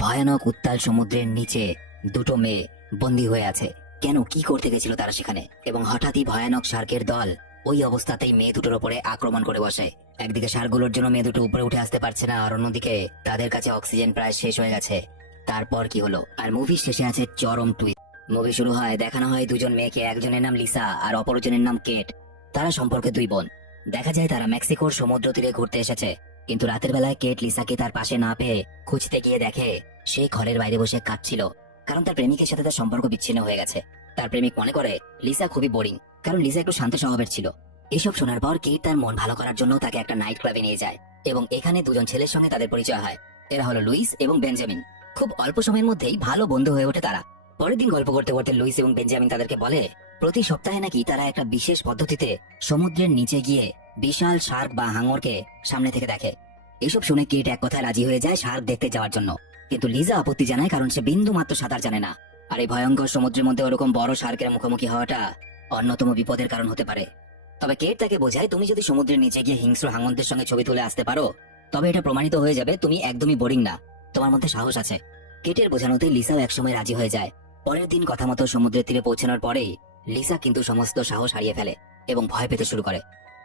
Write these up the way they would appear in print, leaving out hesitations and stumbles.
ভয়ানক উত্তাল সমুদ্রের নিচে দুটো মেয়ে বন্দী হয়ে আছে। কেন, কি করতে গেছিল তারা সেখানে? এবং হঠাৎই ভয়ানক শার্কের দল ওই অবস্থাতেই মেয়ে দুটোর উপরে আক্রমণ করে বসে। একদিকে শার্কগুলোর জন্য মেয়ে দুটো উপরে উঠে আসতে পারছে না, আর অন্যদিকে তাদের কাছে অক্সিজেন প্রায় শেষ হয়ে গেছে। তারপর কি হলো? আর মুভির শেষে আছে চরম টুইস্ট। মুভি শুরু হয়, দেখানো হয় দুজন মেয়েকে, একজনের নাম লিসা আর অপরজনের নাম কেট। তারা সম্পর্কে দুই বোন। দেখা যায় তারা মেক্সিকোর সমুদ্র তীরে ঘুরতে এসেছে, কিন্তু রাতের বেলায় কেট লিসাকে তার পাশে না পেয়ে খুঁজতে গিয়ে দেখে সে ঘরের বাইরে বসে কাঁদছিল, কারণ তার প্রেমিকের সাথে তার সম্পর্ক বিচ্ছিন্ন হয়ে গেছে। তার প্রেমিক মনে করে লিসা খুবই বোরিং, কারণ লিসা একটু শান্ত স্বভাবের ছিল। এসব শোনার পর কেট তার মন ভালো করার জন্য তাকে একটা নাইট ক্লাবে নিয়ে যায়, এবং এখানে দুজন ছেলের সঙ্গে তাদের পরিচয় হয়। এরা হলো লুইস এবং বেঞ্জামিন। খুব অল্প সময়ের মধ্যেই ভালো বন্ধু হয়ে ওঠে তারা। পরের দিন গল্প করতে করতে লুইস এবং বেঞ্জামিন তাদেরকে বলে প্রতি সপ্তাহে নাকি তারা একটা বিশেষ পদ্ধতিতে সমুদ্রের নিচে গিয়ে বিশাল শার্ক বা হাঙরকে সামনে থেকে দেখে। এসব শুনে কেট এক কথায় রাজি হয়ে যায় শার্ক দেখতে যাওয়ার জন্য, কিন্তু লিজা আপত্তি জানায়, কারণ সে বিন্দু মাত্র সাঁতার জানে না। আর এই ভয়ঙ্কর সমুদ্রের মধ্যে ওরকম বড় শার্কের মুখোমুখি হওয়াটা অন্যতম বিপদের কারণ হতে পারে। তবে কেট তাকে বোঝায়, তুমি যদি সমুদ্রের নিচে গিয়ে হিংস্র হাঙরদের সঙ্গে ছবি তুলে আসতে পারো, তবে এটা প্রমাণিত হয়ে যাবে তুমি একদমই বোরিং না, তোমার মধ্যে সাহস আছে। কেটের বোঝানোতে লিসাও একসময় রাজি হয়ে যায়। পরের দিন কথা মতো সমুদ্রের তীরে পৌঁছানোর পরেই লিসা কিন্তু সমস্ত সাহস হারিয়ে ফেলে এবং ভয় পেতে শুরু করে।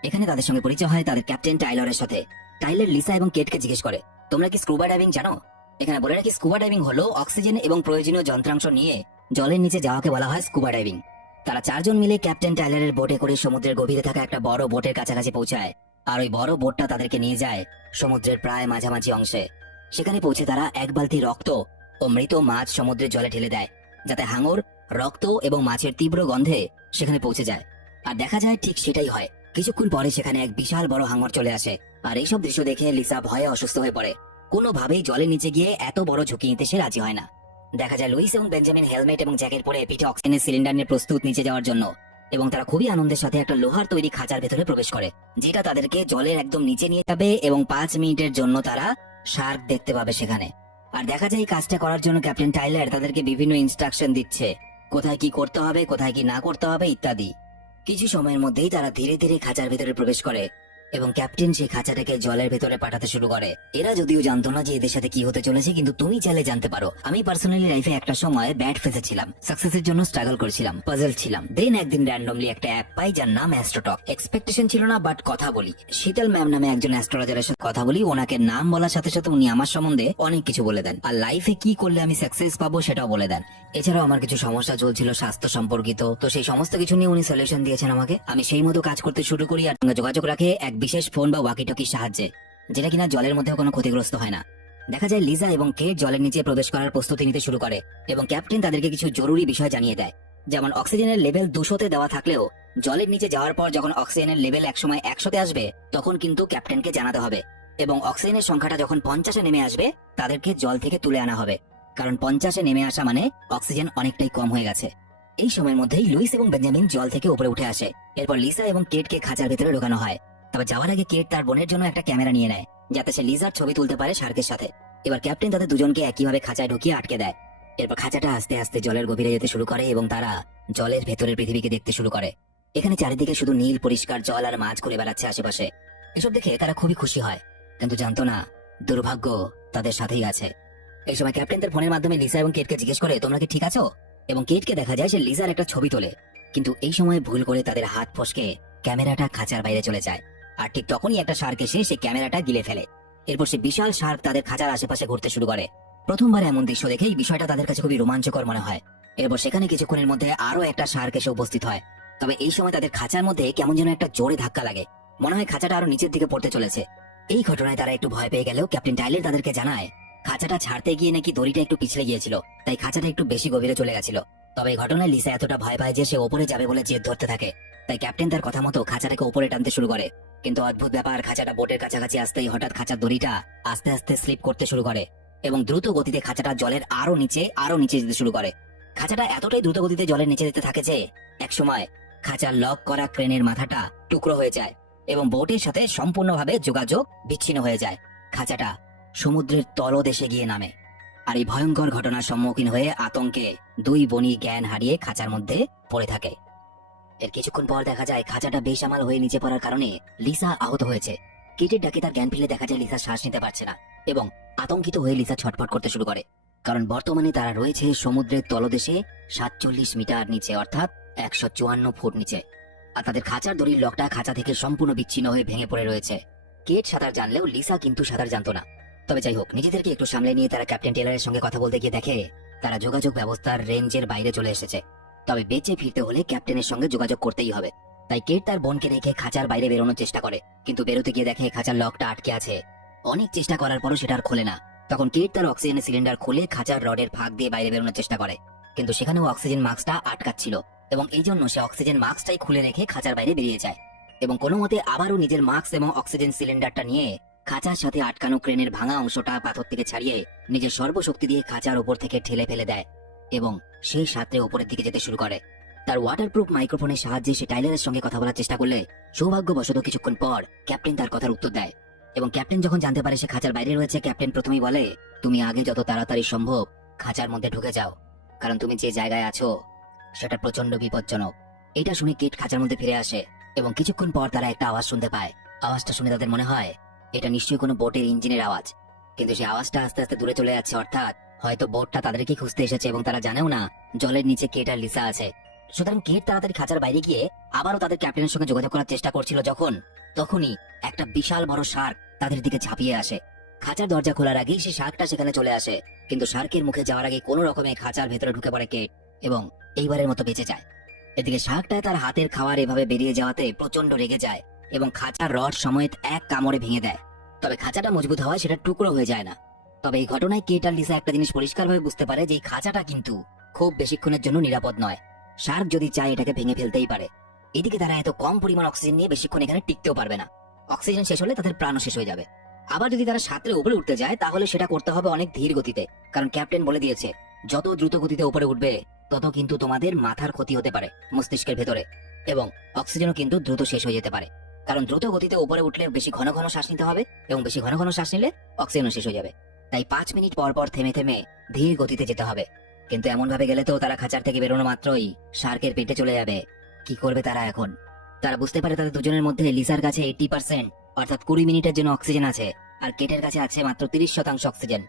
এখানে তাদের সঙ্গে পরিচয় হয় তাদের ক্যাপ্টেন টাইলরের সাথে। টাইলার লিসা এবং কেটকে জিজ্ঞেস করে, তোমরা কি স্কুবা ডাইভিং জানো? এখানে বলে রাখি, স্কুবা ডাইভিং হলো অক্সিজেন এবং প্রয়োজনীয় যন্ত্রাংশ নিয়ে জলের নিচে যাওয়াকে বলা হয় স্কুবা ডাইভিং। তারা চারজন মিলে ক্যাপ্টেন টাইলারের বোটে করে সমুদ্রের গভীরে থাকা একটা বড় বোটের কাছাকাছি পৌঁছায়, আর ওই বড় বোটটা তাদেরকে নিয়ে যায় সমুদ্রের প্রায় মাঝামাঝি অংশে। সেখানে পৌঁছে তারা এক বালতি রক্ত ও মৃত মাছ সমুদ্রের জলে ঢেলে দেয়, যাতে হাঙর রক্ত এবং মাছের তীব্র গন্ধে সেখানে পৌঁছে যায়। আর দেখা যায় ঠিক সেটাই হয়। কিছুক্ষণ পরে সেখানে এক বিশাল বড় হাঙর চলে আসে, আর এইসব দৃশ্য দেখে লিসা ভয়ে অসুস্থ হয়ে পড়ে। কোনোভাবেই জলের নিচে গিয়ে এত বড় ঝুঁকি নিতে সে রাজি হয় না। দেখা যায় লুইস এবং বেঞ্জামিন হেলমেট এবং জ্যাকেট পরে পিঠে অক্সিজেনের সিলিন্ডার নিয়ে প্রস্তুত নিচে যাওয়ার জন্য, এবং তারা খুবই আনন্দের সাথে একটা লোহার তৈরি খাঁচার ভেতরে প্রবেশ করে, যেটা তাদেরকে জলের একদম নিচে নিয়ে যাবে, এবং 5 মিনিটের জন্য তারা শার্ক দেখতে পাবে সেখানে। আর দেখা যায় এই কাজটা করার জন্য ক্যাপ্টেন টাইলার তাদেরকে বিভিন্ন ইনস্ট্রাকশন দিচ্ছে, কোথায় কি করতে হবে, কোথায় কি না করতে হবে ইত্যাদি। কিছু সময়ের মধ্যেই তারা ধীরে ধীরে খাঁচার ভেতরে প্রবেশ করে, এবং ক্যাপ্টেন সেই খাঁচাটাকে জলের ভেতরে পাঠাতে শুরু করে। এরা যদিও জানতো না যে এদের সাথে কি হতে চলেছে, কিন্তু তুমি চাইলে জানতে পারো। আমি পার্সোনালি লাইফে একটা সময় ব্যাড ফেসে ছিলাম, সাকসেসের জন্য স্ট্রাগল করেছিলাম, পাজল ছিলাম। দেন একদিন র্যান্ডমলি একটা অ্যাপ পাই যার নাম অ্যাস্ট্রোটক। এক্সপেকটেশন ছিল না, বাট কথা বলি। শীতল ম্যাম নামে একজন অ্যাস্ট্রোলজারের সাথে কথা বলি। ওনাকে নাম বলার সাথে সাথে উনি আমার সম্বন্ধে অনেক কিছু বলে দেন, আর লাইফে কি করলে আমি সাকসেস পাবো সেটাও বলে দেন। এছাড়াও আমার কিছু সমস্যা চলছিল স্বাস্থ্য সম্পর্কিত, তো সেই সমস্ত কিছু নিয়ে উনি সলিউশন দিয়েছেন আমাকে। আমি সেই মতো কাজ করতে শুরু করি, আর যোগাযোগ রাখে এক বিশেষ ফোন বা ওয়াকিটকির সাহায্যে, যেটা কিনা জলের মধ্যেও কোনো ক্ষতিগ্রস্ত হয় না। দেখা যায় লিজা এবং কেট জলের নিচে প্রবেশ করার প্রস্তুতি নিতে শুরু করে, এবং ক্যাপ্টেন তাদেরকে কিছু জরুরি বিষয় জানিয়ে দেয়। যেমন অক্সিজেনের লেভেল 200-তে দেওয়া থাকলেও জলের নিচে যাওয়ার পর যখন অক্সিজেনের লেভেল একসময় 100-তে আসবে, তখন কিন্তু ক্যাপ্টেনকে জানাতে হবে। এবং অক্সিজেনের সংখ্যাটা যখন 50-এ নেমে আসবে, তাদেরকে জল থেকে তুলে আনা হবে, কারণ 50-এ নেমে আসা মানে অক্সিজেন অনেকটাই কম হয়ে গেছে। এই সময়ের মধ্যেই লুইস এবং বেঞ্জামিন জল থেকে উপরে উঠে আসে। এরপর লিসা এবং কেটকে খাঁচার ভেতরে ঢোকানো হয়। তবে যাওয়ার আগে কেট তার বোনের জন্য একটা ক্যামেরা নিয়ে নেয়, যাতে সে লিজার ছবি তুলতে পারে শার্কের সাথে। এবার ক্যাপ্টেন তাদের দুজনকে একইভাবে খাঁচায় ঢুকিয়ে আটকে দেয়। এরপর খাঁচাটা আস্তে আস্তে জলের গভীরে যেতে শুরু করে, এবং তারা জলের ভেতরের পৃথিবীকে দেখতে শুরু করে। এখানে চারিদিকে শুধু নীল পরিষ্কার জল আর মাছ ঘুরে বেড়াচ্ছে আশেপাশে। এসব দেখে তারা খুবই খুশি হয়, কিন্তু জানতো না দুর্ভাগ্য তাদের সাথেই আছে। এই সময় ক্যাপ্টেন তার ফোনের মাধ্যমে লিসা এবং কেটকে জিজ্ঞেস করে, তোমরা কি ঠিক আছো? এবং কেটকে দেখা যায় সে লিজার একটা ছবি তোলে, কিন্তু এই সময় ভুল করে তাদের হাত ফসকে ক্যামেরাটা খাঁচার বাইরে চলে যায়। আর ঠিক তখনই একটা শার্ক এসে সে ক্যামেরাটা গিলে ফেলে। এরপর সে বিশাল শার্ক তাদের খাঁচার আশেপাশে ঘুরতে শুরু করে। প্রথমবার এমন দৃশ্য দেখে এই বিষয়টা তাদের কাছে খুবই রোমাঞ্চকর মনে হয়। এরপর সেখানে কিছুক্ষণের মধ্যে আরো একটা শার্ক এসে উপস্থিত হয়। তবে এই সময় তাদের খাঁচার মধ্যে কেমন যেন একটা জোরে ধাক্কা লাগে, মনে হয় খাঁচাটা আরো নিচের দিকে পড়তে চলেছে। এই ঘটনায় তারা একটু ভয় পেয়ে গেলেও ক্যাপ্টেন টাইলার তাদেরকে জানায় খাঁচাটা ছাড়তে গিয়ে নাকি দড়িটা একটু পিছলে গিয়েছিল, তাই খাঁচাটা একটু বেশি গভীরে চলে গেছিল। তবে এই ঘটনায় লিসা এতটা ভয় পায় যে সে ওপরে যাবে বলে জেদ ধরতে থাকে, তাই ক্যাপ্টেন তার কথা মতো খাঁচাটাকে উপরে টানতে শুরু করে। কিন্তু অদ্ভুত ব্যাপার, খাঁচাটা বোটের কাছাকাছি আসতেই হঠাৎ খাঁচার দড়িটা আস্তে আস্তে স্লিপ করতে শুরু করে, এবং দ্রুত গতিতে খাঁচাটা জলের আরো নিচে যেতে শুরু করে। খাঁচাটা এতটাই দ্রুত গতিতে জলের নিচে যেতে থাকে যে একসময় খাঁচার লক করা ক্রেনের মাথাটা টুকরো হয়ে যায়, এবং বোটের সাথে সম্পূর্ণভাবে যোগাযোগ বিচ্ছিন্ন হয়ে যায়। খাঁচাটা সমুদ্রের তলদেশে গিয়ে নামে। আর এই ভয়ঙ্কর ঘটনার সম্মুখীন হয়ে আতঙ্কে দুই বনি জ্ঞান হারিয়ে খাঁচার মধ্যে পড়ে থাকে। এর কিছুক্ষণ পর দেখা যায় খাঁচাটা বেসামাল হয়ে নিচে পড়ার কারণে লিসা আহত হয়েছে। কেটের ডাকে তার জ্ঞান ফিরলে দেখা যায় লিসা শ্বাস নিতে পারছে না, এবং আতঙ্কিত হয়ে লিসা ছটফট করতে শুরু করে। কারণ বর্তমানে তারা রয়েছে সমুদ্রের তলদেশে 47 মিটার নিচে, অর্থাৎ 154 ফুট নিচে। আর তাদের খাঁচার দড়ির লকটা খাঁচা থেকে সম্পূর্ণ বিচ্ছিন্ন হয়ে ভেঙে পড়ে রয়েছে। কেট সাঁতার জানলেও লিসা কিন্তু সাঁতার জানতো না। তবে যাই হোক, নিজেদেরকে একটু সামলে নিয়ে তারা ক্যাপ্টেন টেলরের সঙ্গে কথা বলতে গিয়ে দেখে তারা যোগাযোগ ব্যবস্থার রেঞ্জের বাইরে চলে এসেছে। তবে বেঁচে ফিরতে হলে ক্যাপ্টেনের সঙ্গে যোগাযোগ করতেই হবে। তাই কেট তার বোনকে রেখে খাঁচার বাইরে বেরোনোর চেষ্টা করে, কিন্তু বেরোতে গিয়ে দেখে খাঁচার লকটা আটকে আছে। অনেক চেষ্টা করার পরও সেটা আর খোলে না। তখন কেট তার অক্সিজেনের সিলিন্ডার খুলে খাঁচার রডের ফাঁক দিয়ে বাইরে বেরোনোর চেষ্টা করে, কিন্তু সেখানেও অক্সিজেন মাস্কটা আটকাচ্ছিল এবং এই জন্য সে অক্সিজেন মাস্কটাই খুলে রেখে খাঁচার বাইরে বেরিয়ে যায় এবং কোনো মতে আবারও নিজের মাস্ক এবং অক্সিজেন সিলিন্ডারটা নিয়ে খাঁচার সাথে আটকানো ক্রেনের ভাঙা অংশটা পাথর থেকে ছাড়িয়ে নিজের সর্বশক্তি দিয়ে খাঁচার উপর থেকে ঠেলে ফেলে দেয় এবং সেই সাঁতরে উপরের দিকে যেতে শুরু করে। তার ওয়াটারপ্রুফ মাইক্রোফোনের সাহায্যে সে টাইলারের সঙ্গে কথা বলার চেষ্টা করলে সৌভাগ্যবশত কিছুক্ষণ পর ক্যাপ্টেন তার কথার উত্তর দেয় এবং ক্যাপ্টেন যখন জানতে পারে সে খাঁচার বাইরে রয়েছে, ক্যাপ্টেন প্রথমেই বলে, তুমি আগে যত তাড়াতাড়ি সম্ভব খাঁচার মধ্যে ঢুকে যাও, কারণ তুমি যে জায়গায় আছো সেটা প্রচন্ড বিপজ্জনক। এটা শুনে কিট খাঁচার মধ্যে ফিরে আসে এবং কিছুক্ষণ পর তারা একটা আওয়াজ শুনতে পায়। আওয়াজটা শুনে তাদের মনে হয় এটা নিশ্চয়ই কোনো বোটের ইঞ্জিনের আওয়াজ, কিন্তু সেই আওয়াজটা আস্তে আস্তে দূরে চলে যাচ্ছে, অর্থাৎ হয়তো বোটটা তাদেরকে খুঁজতে এসেছে এবং তারা জানেও না জলের নিচে কেট আর লিসা আছে। সুতরাং কেট তাড়াতাড়ি খাঁচার বাইরে গিয়ে আবারও তাদের ক্যাপ্টেনের সঙ্গে যোগাযোগ করার চেষ্টা করছিল, তখনই একটা বিশাল বড় শার্ক তাদের দিকে ঝাঁপিয়ে আসে। খাঁচার দরজা খোলার আগেই সেই শার্কটা সেখানে চলে আসে, কিন্তু শার্কের মুখে যাওয়ার আগে কোনো রকমে খাঁচার ভেতরে ঢুকে পড়ে কেট এবং এইবারের মতো বেঁচে যায়। এদিকে শার্কটা তার হাতের খাবার এভাবে বেরিয়ে যাওয়াতে প্রচন্ড রেগে যায় এবং খাঁচার রড সমেত এক কামড়ে ভেঙে দেয়। তবে খাঁচাটা মজবুত হওয়ায় সেটা টুকরো হয়ে যায় না। তবে এই ঘটনায় কেট আর লিসা একটা জিনিস পরিষ্কারভাবে বুঝতে পারে যে এই খাঁচাটা কিন্তু খুব বেশিক্ষণের জন্য নিরাপদ নয়। শার্ক যদি চায় এটাকে ভেঙে ফেলতেই পারে। এদিকে তারা এত কম পরিমাণ অক্সিজেন নিয়ে বেশিক্ষণ এখানে টিকতেও পারবে না। অক্সিজেন শেষ হলে তাদের প্রাণও শেষ হয়ে যাবে। আবার যদি তারা সাঁতরে উপরে উঠতে যায় তাহলে সেটা করতে হবে অনেক ধীর গতিতে, কারণ ক্যাপ্টেন বলে দিয়েছে যত দ্রুত গতিতে উপরে উঠবে তত কিন্তু তোমাদের মাথার ক্ষতি হতে পারে মস্তিষ্কের ভেতরে, এবং অক্সিজেনও কিন্তু দ্রুত শেষ হয়ে যেতে পারে, কারণ দ্রুত গতিতে উপরে উঠলে বেশি ঘন ঘন শ্বাস নিতে হবে এবং বেশি ঘন ঘন শ্বাস নিলে অক্সিজেনও শেষ হয়ে যাবে। তাই 5 মিনিট পর পর থেমে থেমে ধীর গতিতে যেতে হবে। কিন্তু এমন ভাবে গেলে তো তারা খাঁচার থেকে বেরোনো মাত্রই শার্কের পেটে চলে যাবে। কি করবে তারা এখন? তারা বুঝতে পারে তাদের দুজনের মধ্যে লিসার কাছে 80%, অর্থাৎ 20 মিনিটের জন্য অক্সিজেন আছে, আর কেটের কাছে আছে মাত্র 30% অক্সিজেন।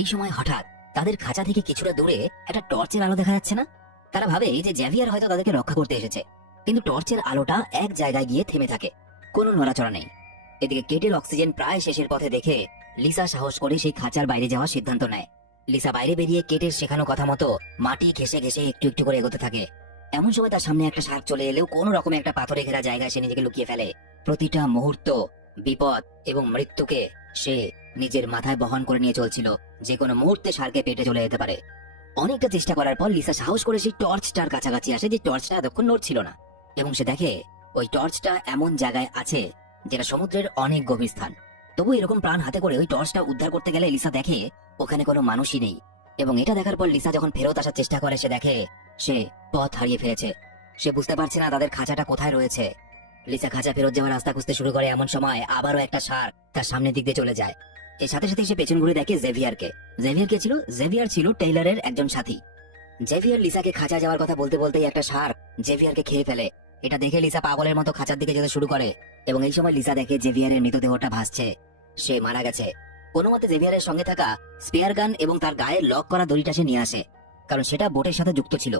এই সময় হঠাৎ তাদের খাঁচা থেকে কিছুটা দূরে একটা টর্চের আলো দেখা যাচ্ছে না। তারা ভাবে যে জ্যাভিয়ার হয়তো তাদেরকে রক্ষা করতে এসেছে, কিন্তু টর্চের আলোটা এক জায়গায় গিয়ে থেমে থাকে, কোনো নড়াচড়া নেই। এদিকে কেটের অক্সিজেন প্রায় শেষের পথে দেখে লিসা সাহস করে সেই খাঁচার বাইরে যাওয়ার সিদ্ধান্ত নেয়। লিসা বাইরে বেরিয়ে কেটের শেখানো কথা মতো মাটি ঘেঁষে ঘেঁষে একটু একটু করে এগোতে থাকে। এমন সময় তার সামনে একটা শার্ক চলে এলেও কোনো রকমের একটা পাথরে ঘেরা জায়গায় সে নিজেকে লুকিয়ে ফেলে। প্রতিটা মুহূর্ত বিপদ এবং মৃত্যুকে সে নিজের মাথায় বহন করে নিয়ে চলছিল, যে কোনো মুহূর্তে শার্কে পেটে চলে যেতে পারে। অনেকটা চেষ্টা করার পর লিসা সাহস করে সেই টর্চটার কাছাকাছি আসে, যে টর্চটা এতক্ষণ নড়ছিল না, এবং সে দেখে ওই টর্চটা এমন জায়গায় আছে যেটা সমুদ্রের অনেক গভীর স্থান। তবু এরকম প্রাণ হাতে করে ওই টর্চটা উদ্ধার করতে গেলে লিসা দেখে ওখানে কোনো মানুষই নেই, এবং এটা দেখার পর লিসা যখন ফেরত আসার চেষ্টা করে সে দেখে সে পথ হারিয়ে ফেলেছে। সে বুঝতে পারছে না তাদের খাঁচাটা কোথায় রয়েছে। লিসা খাঁচা ফেরত যাওয়ার রাস্তা খুঁজতে শুরু করে, এমন সময় আবারও একটা শার্ক তার সামনের দিক দিয়ে চলে যায়। এর সাথে সাথে সে পেছন ঘুরে দেখে জেভিয়ারকে। জেভিয়ার কে ছিল? জেভিয়ার ছিল টেইলরের একজন সাথী। জেভিয়ার লিসাকে খাঁচা যাওয়ার কথা বলতে বলতেই একটা শার্ক জেভিয়ারকে খেয়ে ফেলে। এটা দেখে লিসা পাগলের মতো খাঁচার দিকে যেতে শুরু করে, এবং এই সময় লিসা দেখে জেভিয়ারের মৃতদেহটা ভাসছে। সে মারা গেছে। কোনো মতে জেভিয়ারের সঙ্গে থাকা স্পেয়ার গান এবং তার গায়ে লক করা দড়িটা সে নিয়ে আসে, কারণ সেটা বোটের সাথে যুক্ত ছিল।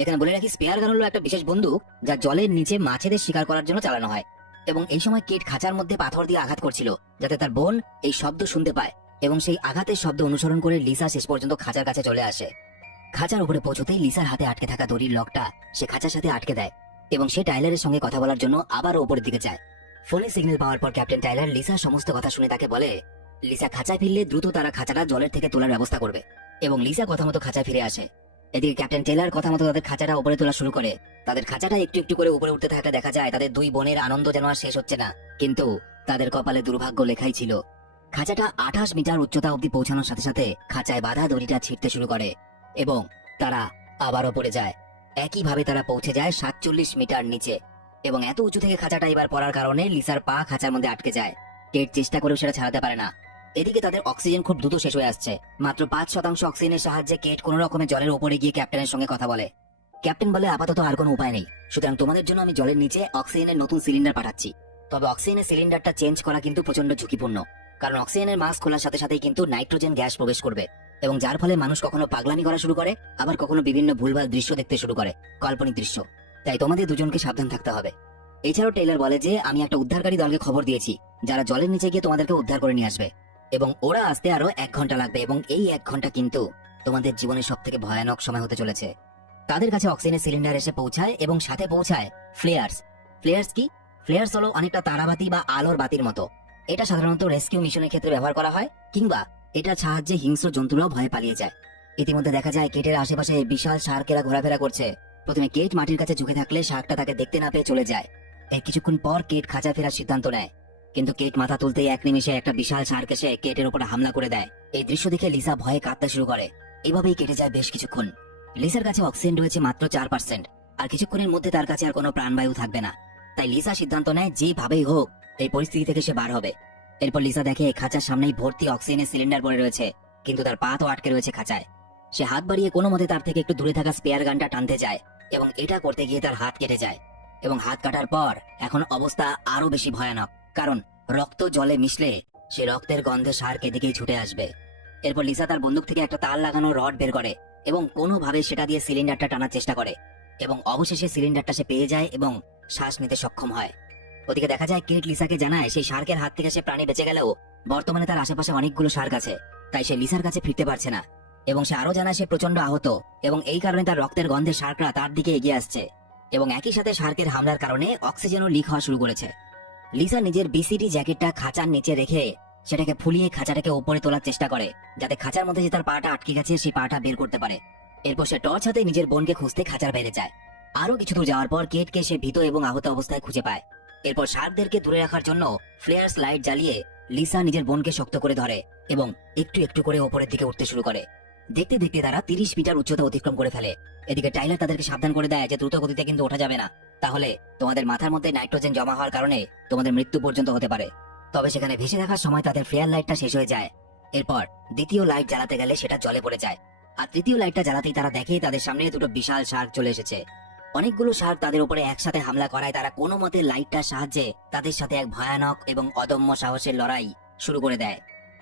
এখানে বলে রাখি, স্পেয়ার গান হলো একটা বিশেষ বন্দুক যা জলের নিচে মাছেদের শিকার করার জন্য চালানো হয়। এবং এই সময় কিট খাঁচার মধ্যে পাথর দিয়ে আঘাত করছিল যাতে তার বোন এই শব্দ শুনতে পায়, এবং সেই আঘাতের শব্দ অনুসরণ করে লিসা শেষ পর্যন্ত খাঁচার কাছে চলে আসে। খাঁচার উপরে পৌঁছতেই লিসার হাতে আটকে থাকা দড়ির লকটা সে খাঁচার সাথে আটকে দেয়, এবং সে টাইলারের সঙ্গে কথা বলার জন্য আবারও উপরের দিকে যায়। ফোনে সিগন্যাল পাওয়ার পর ক্যাপ্টেন টাইলার লিসার সমস্ত কথা শুনে তাকে বলে লিসা খাঁচায় ফিরলে দ্রুত তারা খাঁচাটা জলের থেকে তোলার ব্যবস্থা করবে, এবং লিসা কথা মতো খাঁচায় ফিরে আসে। এদিকে ক্যাপ্টেন টেইলার কথা মতো তাদের খাঁচাটা উপরে তোলা শুরু করে। তাদের খাঁচাটা একটু একটু করে উপরে উঠতে থাকতে দেখা যায় তাদের দুই বোনের আনন্দ যেন আর শেষ হচ্ছে না, কিন্তু তাদের কপালে দুর্ভাগ্য লেখাই ছিল। খাঁচাটা 28 মিটার উচ্চতা অব্দি পৌঁছানোর সাথে সাথে খাঁচায় বাঁধা দড়িটা ছিঁড়তে শুরু করে, এবং তারা আবারও পড়ে যায়। একইভাবে তারা পৌঁছে যায় 47 মিটার নিচে, এবং এত উঁচু থেকে খাঁচাটা এবার পড়ার কারণে লিসার পা খাঁচার মধ্যে আটকে যায়। কেট চেষ্টা করেও সেটা ছাড়াতে পারে না। এদিকে তাদের অক্সিজেন খুব দ্রুত শেষ হয়ে আসছে। মাত্র 5% অক্সিজেনের সাহায্যে কেট কোনো রকমের জলের উপরে গিয়ে ক্যাপ্টেনের সঙ্গে কথা বলে। ক্যাপ্টেন বলে, আপাতত আর কোনো উপায় নেই, সুতরাং তোমাদের জন্য আমি জলের নিচে অক্সিজেনের নতুন সিলিন্ডার পাঠাচ্ছি। তবে অক্সিজেনের সিলিন্ডারটা চেঞ্জ করা কিন্তু প্রচন্ড ঝুঁকিপূর্ণ, কারণ অক্সিজেনের মাস্ক খোলার সাথে সাথেই কিন্তু নাইট্রোজেন গ্যাস প্রবেশ করবে, এবং যার ফলে মানুষ কখনো পাগলামি করা শুরু করে, আবার কখনো বিভিন্ন ভুলভাল দৃশ্য দেখতে শুরু করে, কাল্পনিক দৃশ্য। তাই তোমাদের দুজনকে সাবধান থাকতে হবে। এছাড়াও টেইলর বলে যে আমি একটা উদ্ধারকারী দলকে খবর দিয়েছি, যারা জলের নিচে গিয়ে তোমাদেরকে উদ্ধার করে নিয়ে আসবে, এবং ওরা আসতে আরো 1 ঘন্টা লাগবে, এবং এই 1 ঘন্টা কিন্তু তোমাদের জীবনের সব থেকে ভয়ানক সময় হতে চলেছে। তাদের কাছে অক্সিজেনের সিলিন্ডার এসে পৌঁছায় এবং সাথে পৌঁছায় ফ্লেয়ার্স। ফ্লেয়ার্স কি? ফ্লেয়ার্স হলো অনেকটা তারাবাতি বা আলোর বাতির মতো। এটা সাধারণত রেস্কিউ মিশনের ক্ষেত্রে ব্যবহার করা হয়, কিংবা এটার সাহায্যে হিংস্র জন্তুরাও ভয়ে পালিয়ে যায়। ইতিমধ্যে দেখা যায় কেটের আশেপাশে বিশাল শার্কেরা ঘোরাফেরা করছে। প্রথমে কেট মাটির কাছে ঝুঁকে থাকলে শার্কটা তাকে দেখতে না পেয়ে চলে যায়। এর কিছুক্ষণ পর কেট খাঁচা ফেরার সিদ্ধান্ত নেয়, কিন্তু কেট মাথা তুলতেই এক নিমিষে একটা বিশাল শার্ক এসে কেটের উপরে হামলা করে দেয়। এই দৃশ্য দেখে লিসা ভয়ে কাঁদতে শুরু করে। এভাবেই কেটে যায় বেশ কিছুক্ষণ। লিসার কাছে অক্সিজেন রয়েছে মাত্র 4%, আর কিছুক্ষণের মধ্যে তার কাছে আর কোনো প্রাণবায়ু থাকবে না। তাই লিসা সিদ্ধান্ত নেয় যেভাবেই হোক এই পরিস্থিতি থেকে সে বার হবে। এরপর লিসা দেখে খাঁচার সামনেই ভর্তি অক্সিজেনের সিলিন্ডার পড়ে রয়েছে, কিন্তু তার পা তো আটকে রয়েছে খাঁচায়। সে হাত বাড়িয়ে কোনো মতে তার থেকে একটু দূরে থাকা স্পেয়ার গানটা টানতে যায়, এবং এটা করতে গিয়ে তার হাত কেটে যায়। এবং হাত কাটার পর এখন অবস্থা আরো বেশি ভয়ানক, কারণ রক্ত জলে মিশলে সে রক্তের গন্ধে শার্ক এদিকেই ছুটে আসবে। এরপর লিসা তার বন্দুক থেকে একটা তার লাগানো রড বের করে এবং কোনোভাবে সেটা দিয়ে সিলিন্ডারটা টানার চেষ্টা করে, এবং অবশেষে সিলিন্ডারটা সে পেয়ে যায় এবং শ্বাস নিতে সক্ষম হয়। ওদিকে দেখা যায় কেট লিসাকে জানায় সেই শার্কের হাত থেকে সে প্রাণী বেঁচে গেলেও বর্তমানে তার আশেপাশে অনেকগুলো শার্ক আছে, তাই সে লিসার কাছে ফিরতে পারছে না। এবং সে আরো জানায় সে প্রচন্ড আহত, এবং এই কারণে তার রক্তের গন্ধে শার্করা তার দিকে এগিয়ে আসছে, এবং একই সাথে শার্কের হামলার কারণে অক্সিজেনও লিক হওয়া শুরু করেছে। লিসা নিজের বিসিটি জ্যাকেটটা খাঁচার নিচে রেখে সেটাকে ফুলিয়ে খাঁচাটাকে উপরে তোলার চেষ্টা করে, যাতে খাঁচার মধ্যে যে তার পাটা আটকে গেছে সেই পাটা বের করতে পারে। এরপর সে টর্চ হাতে নিজের বোনকে খুঁজতে খাঁচার বাইরে যায়। আরো কিছু দূর যাওয়ার পর কেটকে সে ভীত এবং আহত অবস্থায় খুঁজে পায়। এরপর শার্কদেরকে দূরে রাখার জন্য ফ্লেয়ার্স লাইট জ্বালিয়ে লিসা নিজের বোনকে শক্ত করে ধরে এবং একটু একটু করে উপরের দিকে উঠতে শুরু করে। দেখতে দেখতে তারা 30 মিটার উচ্চতা অতিক্রম করে ফেলে। এদিকে টাইলার তাদেরকে সাবধান করে দেয় যে দ্রুত গতিতে কিন্তু ওঠা যাবে না, তাহলে তোমাদের মাথার মধ্যে নাইট্রোজেন জমা হওয়ার কারণে তোমাদের মৃত্যু পর্যন্ত হতে পারে। তবে সেখানে ভেসে থাকার সময় তাদের ফ্লেয়ার লাইটটা শেষ হয়ে যায়। এরপর দ্বিতীয় লাইট জ্বালাতে গেলে সেটা জলে পড়ে যায়, আর তৃতীয় লাইটটা জ্বালাতেই তারা দেখে তাদের সামনে দুটো বিশাল শার্ক চলে এসেছে। অনেকগুলো শার্ক তাদের উপরে একসাথে হামলা করায় তারা কোনো মতে লাইটটার সাহায্যে তাদের সাথে এক ভয়ানক এবং অদম্য সাহসের লড়াই শুরু করে দেয়।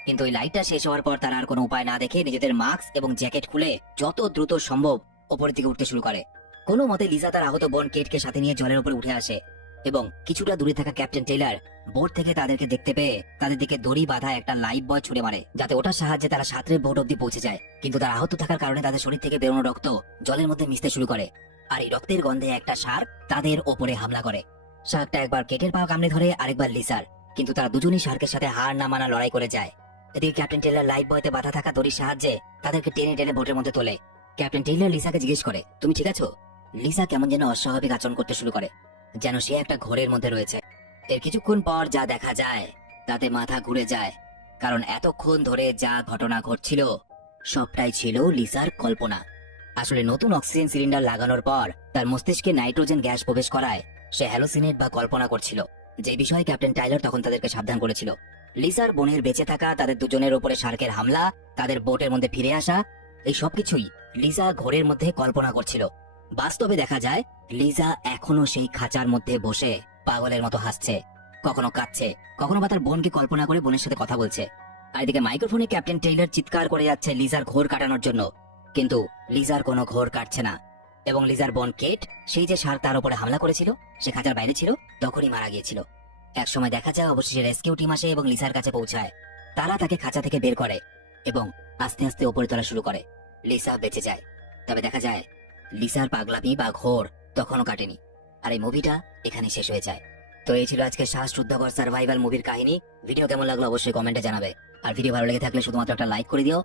কিন্তু ওই লাইটটা শেষ হওয়ার পর তারা আর কোনো উপায় না দেখে নিজেদের মাস্ক এবং জ্যাকেট খুলে যত দ্রুত সম্ভব উপরের দিকে উঠতে শুরু করে। কোনো মতে লিসা তার আহত বোন কেটকে সাথে নিয়ে জলের উপরে উঠে আসে, এবং কিছুটা দূরে থাকা ক্যাপ্টেন টেইলর বোট থেকে তাদেরকে দেখতে পেয়ে তাদের দিকে দড়ি বাঁধা একটা লাইফ বয় ছুড়ে মারে, যাতে ওটার সাহায্যে তারা সাঁতরে বোট অব্দি পৌঁছে যায়। কিন্তু তারা আহত থাকার কারণে তাদের শরীর থেকে বেরোনো রক্ত জলের মধ্যে মিশতে শুরু করে, আর এই রক্তের গন্ধে একটা শার্ক তাদের ওপরে হামলা করে। শার্কটা একবার কেটের পা কামড়ে ধরে, আরেকবার লিসার, কিন্তু তারা দুজনই শার্কের সাথে হার না মানা লড়াই করে যায়। এদিকে ক্যাপ্টেন টেইলর লাইফ বয়তে বাধা থাকা দড়ির সাহায্যে তাদেরকে টেনে টেনে বোটের মধ্যে তোলে। ক্যাপ্টেন টেইলর লিসাকে জিজ্ঞেস করে, তুমি ঠিক আছো? লিসা কেমন যেন অস্বাভাবিক আচরণ করতে শুরু করে, যেন সে একটা ঘোরের মধ্যে রয়েছে। এর কিছুক্ষণ পর যা দেখা যায় তাতে মাথা ঘুরে যায়, কারণ এতক্ষণ ধরে যা ঘটনা ঘটছিল সবটাই ছিল লিসার কল্পনা। আসলে নতুন অক্সিজেন সিলিন্ডার লাগানোর পর তার মস্তিষ্কে নাইট্রোজেন গ্যাস প্রবেশ করায় সে হ্যালোসিনেট বা কল্পনা করছিল, যে বিষয়ে ক্যাপ্টেন টাইলার তখন তাদেরকে সাবধান করেছিল। লিসার বোনের বেঁচে থাকা, তাদের দুজনের উপরে শার্কের হামলা, তাদের বোটের মধ্যে ফিরে আসা, এই সবকিছুই লিসা ঘোরের মধ্যে কল্পনা করছিল। বাস্তবে দেখা যায় লিসা এখনো সেই খাঁচার মধ্যে বসে পাগলের মতো হাসছে, কখনো কাঁদছে, কখনো বা তার বোনকে কল্পনা করে বোনের সাথে কথা বলছে। আর এদিকে মাইক্রোফোনে ক্যাপ্টেন টেইলর চিৎকার করে যাচ্ছে লিসার ঘোর কাটানোর জন্য, কিন্তু লিজার কোনো ঘোর কাটছে না। এবং লিজার বোন কেট, সেই যে শার্ক তার উপরে হামলা করেছিল, সে খাঁচার বাইরে ছিল, তখনই মারা গিয়েছিল। এক সময় দেখা যায় অবশেষে রেস্কিউ টিম আসে এবং লিসার কাছে পৌঁছায়। তারা তাকে খাঁচা থেকে বের করে এবং আস্তে আস্তে উপরে তোলা শুরু করে। লিসা বেঁচে যায়। তবে দেখা যায় লিসার পাগলামি বা ঘোর তখনও কাটেনি, আর এই মুভিটা এখানে শেষ হয়ে যায়। তো এই ছিল আজকে শ্বাসরুদ্ধকর সার্ভাইভাল মুভির কাহিনী। ভিডিও কেমন লাগলো অবশ্যই কমেন্টে জানাবে, আর ভিডিও ভালো লেগে থাকলে শুধুমাত্র একটা লাইক করে দিও।